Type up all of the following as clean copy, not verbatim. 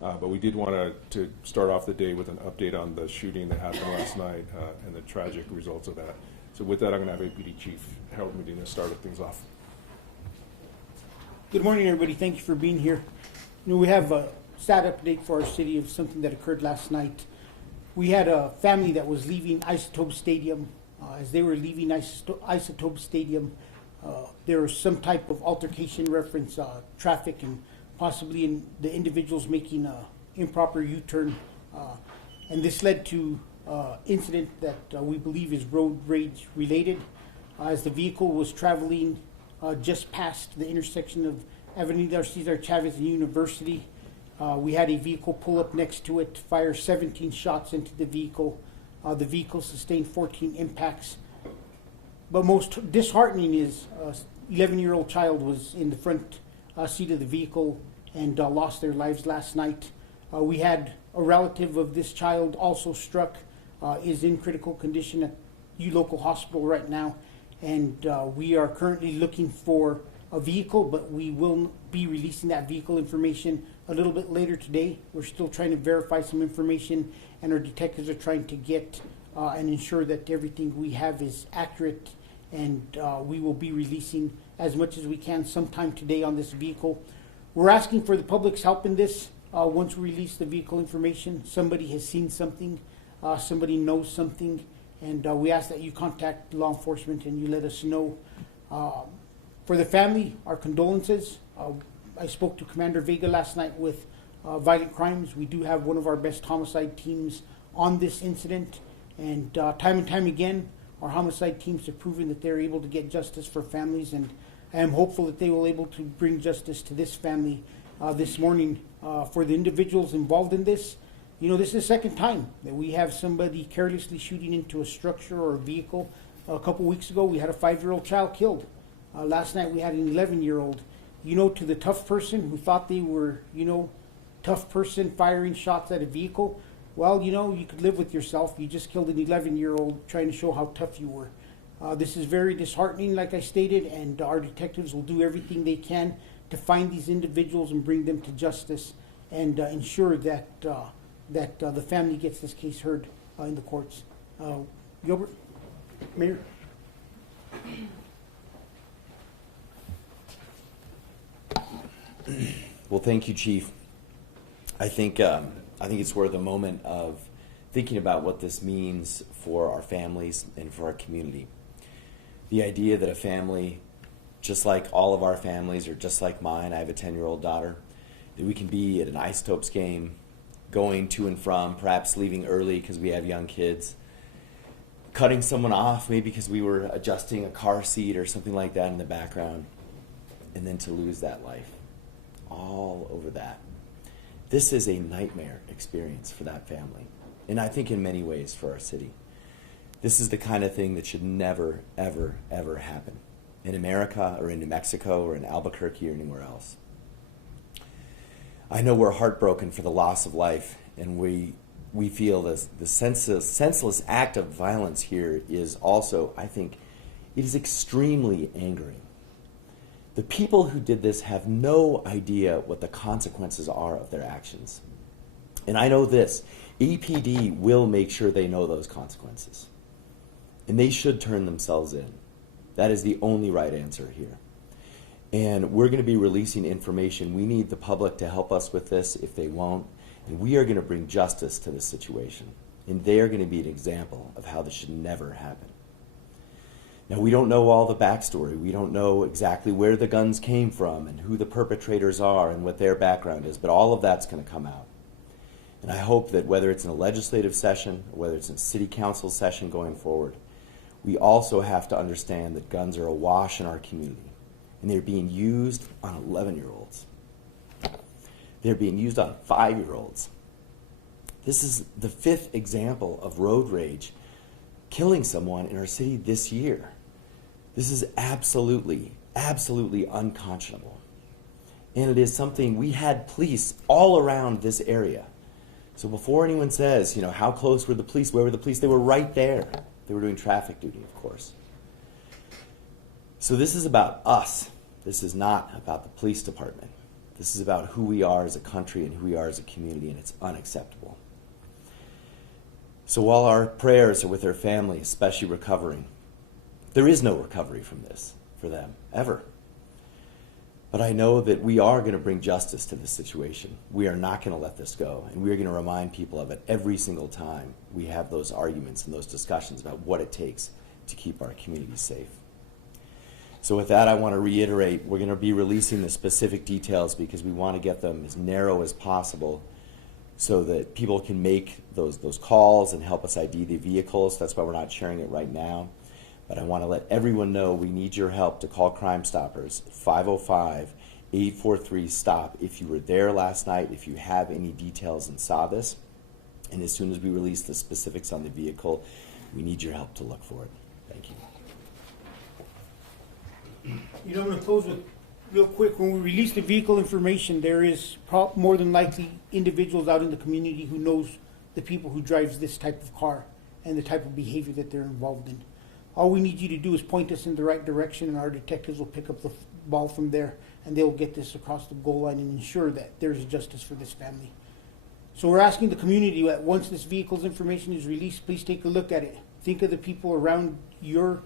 But we did want to start off the day with an update on the shooting that happened last night and the tragic results of that. So with that, I'm going to have APD Chief Harold Medina start things off. Good morning, everybody. Thank you for being here. We have a sad update for our city of something that occurred last night. We had a family that was leaving Isotopes Stadium. As they were leaving Isotopes Stadium, there was some type of altercation reference traffic and possibly in the individuals making an improper U-turn. And this led to incident that we believe is road rage related. As the vehicle was traveling just past the intersection of Avenida Cesar Chavez and University, we had a vehicle pull up next to it, fire 17 shots into the vehicle. The vehicle sustained 14 impacts. But most disheartening is an 11-year-old child was in the front seat of the vehicle and lost their lives last night. We had a relative of this child also struck, is in critical condition at U Local Hospital right now. And we are currently looking for a vehicle, but we will be releasing that vehicle information a little bit later today. We're still trying to verify some information, and our detectives are trying to get and ensure that everything we have is accurate, and we will be releasing as much as we can sometime today on this vehicle. We're asking for the public's help in this. Once we release the vehicle information, somebody has seen something, somebody knows something, and we ask that you contact law enforcement and you let us know. For the family, our condolences. I spoke to Commander Vega last night with Violent Crimes. We do have one of our best homicide teams on this incident, and time again, our homicide teams have proven that they're able to get justice for families, and I am hopeful that they will able to bring justice to this family this morning. For the individuals involved in this, this is the second time that we have somebody carelessly shooting into a structure or a vehicle. A couple weeks ago, we had a 5-year-old child killed. Last night, we had an 11-year-old. To the tough person who thought they were, tough person firing shots at a vehicle, well, you could live with yourself. You just killed an 11-year-old trying to show how tough you were. This is very disheartening, like I stated, and our detectives will do everything they can to find these individuals and bring them to justice and ensure that the family gets this case heard in the courts. Gilbert, Mayor. Well, thank you, Chief. I think it's worth a moment of thinking about what this means for our families and for our community. The idea that a family, just like all of our families, or just like mine, I have a 10-year-old daughter, that we can be at an Isotopes game, going to and from, perhaps leaving early because we have young kids, cutting someone off maybe because we were adjusting a car seat or something like that in the background, and then to lose that life. All over that. This is a nightmare experience for that family, and I think in many ways for our city. This is the kind of thing that should never, ever, ever happen in America or in New Mexico or in Albuquerque or anywhere else. I know we're heartbroken for the loss of life, and we feel the senseless act of violence here is also, I think, it is extremely angering. The people who did this have no idea what the consequences are of their actions. And I know this, APD will make sure they know those consequences. And they should turn themselves in. That is the only right answer here. And we're going to be releasing information. We need the public to help us with this if they won't. And we are going to bring justice to this situation. And they are going to be an example of how this should never happen. Now, we don't know all the backstory. We don't know exactly where the guns came from and who the perpetrators are and what their background is, but all of that's going to come out. And I hope that whether it's in a legislative session or whether it's in a city council session going forward, we also have to understand that guns are awash in our community, and they're being used on 11-year-olds. They're being used on 5-year-olds. This is the 5th example of road rage killing someone in our city this year. This is absolutely, absolutely unconscionable. And it is something, we had police all around this area. So before anyone says, how close were the police, where were the police, they were right there. They were doing traffic duty, of course. So this is about us. This is not about the police department. This is about who we are as a country and who we are as a community, and it's unacceptable. So while our prayers are with their family, especially recovering, there is no recovery from this for them, ever. But I know that we are going to bring justice to this situation. We are not going to let this go, and we are going to remind people of it every single time we have those arguments and those discussions about what it takes to keep our communities safe. So with that, I want to reiterate, we're going to be releasing the specific details because we want to get them as narrow as possible so that people can make those calls and help us ID the vehicles. That's why we're not sharing it right now. But I want to let everyone know we need your help to call Crime Stoppers, 505-843-STOP. If you were there last night, if you have any details and saw this, and as soon as we release the specifics on the vehicle, we need your help to look for it. Thank you. You know, I'm going to close with real quick. When we release the vehicle information, there is more than likely individuals out in the community who knows the people who drives this type of car and the type of behavior that they're involved in. All we need you to do is point us in the right direction, and our detectives will pick up the ball from there, and they'll get this across the goal line and ensure that there's justice for this family. So we're asking the community that once this vehicle's information is released, please take a look at it. Think of the people around your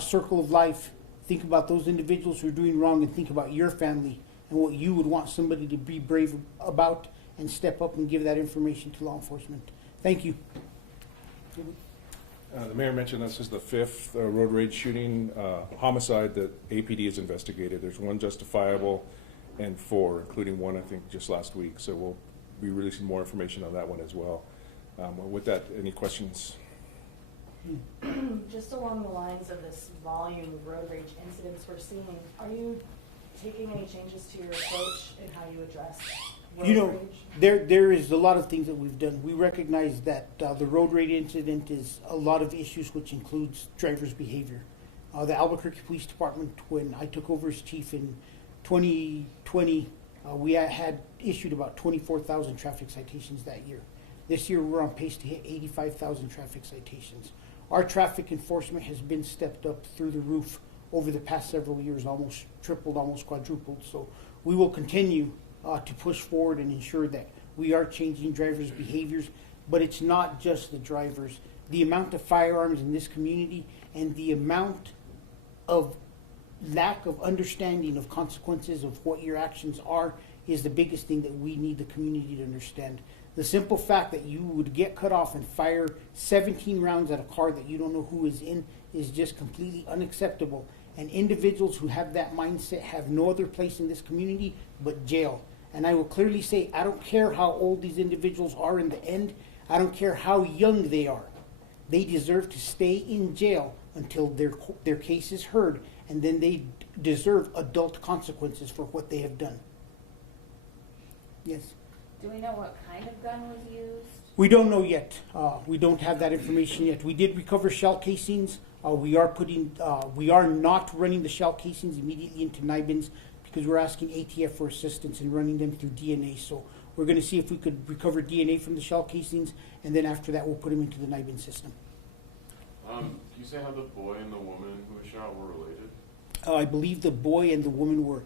circle of life. Think about those individuals who are doing wrong, and think about your family and what you would want somebody to be brave about and step up and give that information to law enforcement. Thank you. The mayor mentioned this is the fifth road rage shooting homicide that APD has investigated. There's one justifiable and 4, including one, I think, just last week. So we'll be releasing more information on that one as well. With that, any questions? Just along the lines of this volume of road rage incidents we're seeing, are you taking any changes to your approach in how you address road rage? There is a lot of things that we've done. We recognize that the road rage incident is a lot of issues, which includes driver's behavior. The Albuquerque Police Department, when I took over as chief in 2020, we had issued about 24,000 traffic citations that year. This year, we're on pace to hit 85,000 traffic citations. Our traffic enforcement has been stepped up through the roof over the past several years, almost tripled, almost quadrupled. So we will continue to push forward and ensure that we are changing drivers' behaviors, but it's not just the drivers. The amount of firearms in this community and the amount of lack of understanding of consequences of what your actions are is the biggest thing that we need the community to understand. The simple fact that you would get cut off and fire 17 rounds at a car that you don't know who is in is just completely unacceptable. And individuals who have that mindset have no other place in this community but jail. And I will clearly say, I don't care how old these individuals are in the end. I don't care how young they are. They deserve to stay in jail until their case is heard, and then they deserve adult consequences for what they have done. Yes. Do we know what kind of gun was used? We don't know yet. We don't have that information yet. We did recover shell casings. We are not running the shell casings immediately into NIBINs because we're asking ATF for assistance in running them through DNA. So we're going to see if we could recover DNA from the shell casings, and then after that we'll put them into the NIBIN system. Can you say how the boy and the woman who was shot were related? I believe the boy and the woman were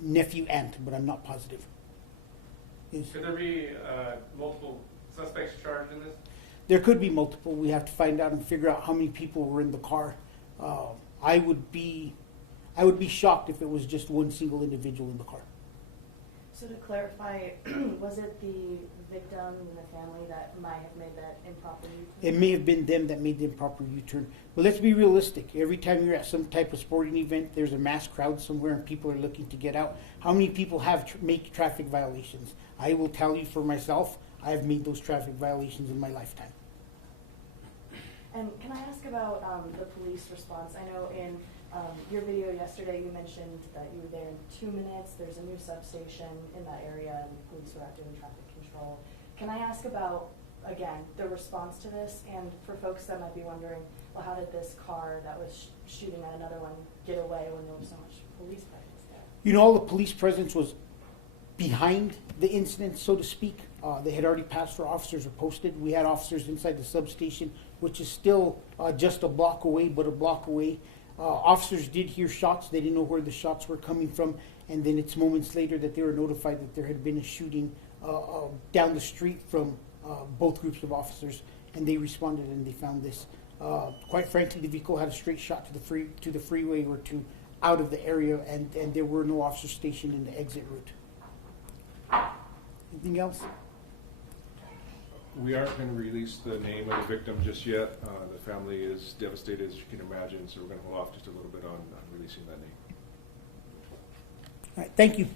nephew-aunt, but I'm not positive. Yes. Could there be multiple suspects charged in this? There could be multiple. We have to find out and figure out how many people were in the car. I would be shocked if it was just one single individual in the car. So to clarify, was it the victim and the family that might have made that improper U-turn? It may have been them that made the improper U-turn. But let's be realistic. Every time you're at some type of sporting event, there's a mass crowd somewhere and people are looking to get out. How many people have make traffic violations? I will tell you for myself, I have made those traffic violations in my lifetime. And can I ask about the police response? I know in your video yesterday you mentioned that you were there in 2 minutes. There's a new substation in that area and police were out doing traffic control. Can I ask about, again, the response to this? And for folks that might be wondering, well, how did this car that was shooting at another one get away when there was so much police presence there? You know, all the police presence was behind the incident, so to speak. They had already passed where officers were posted. We had officers inside the substation, which is still just a block away, but a block away. Officers did hear shots. They didn't know where the shots were coming from. and then it's moments later that they were notified that there had been a shooting down the street from both groups of officers, and they responded and they found this. Quite frankly, the vehicle had a straight shot to the freeway or to out of the area, and there were no officers stationed in the exit route. Anything else? We aren't going to release the name of the victim just yet. The family is devastated, as you can imagine, so we're going to hold off just a little bit on releasing that name. All right, thank you.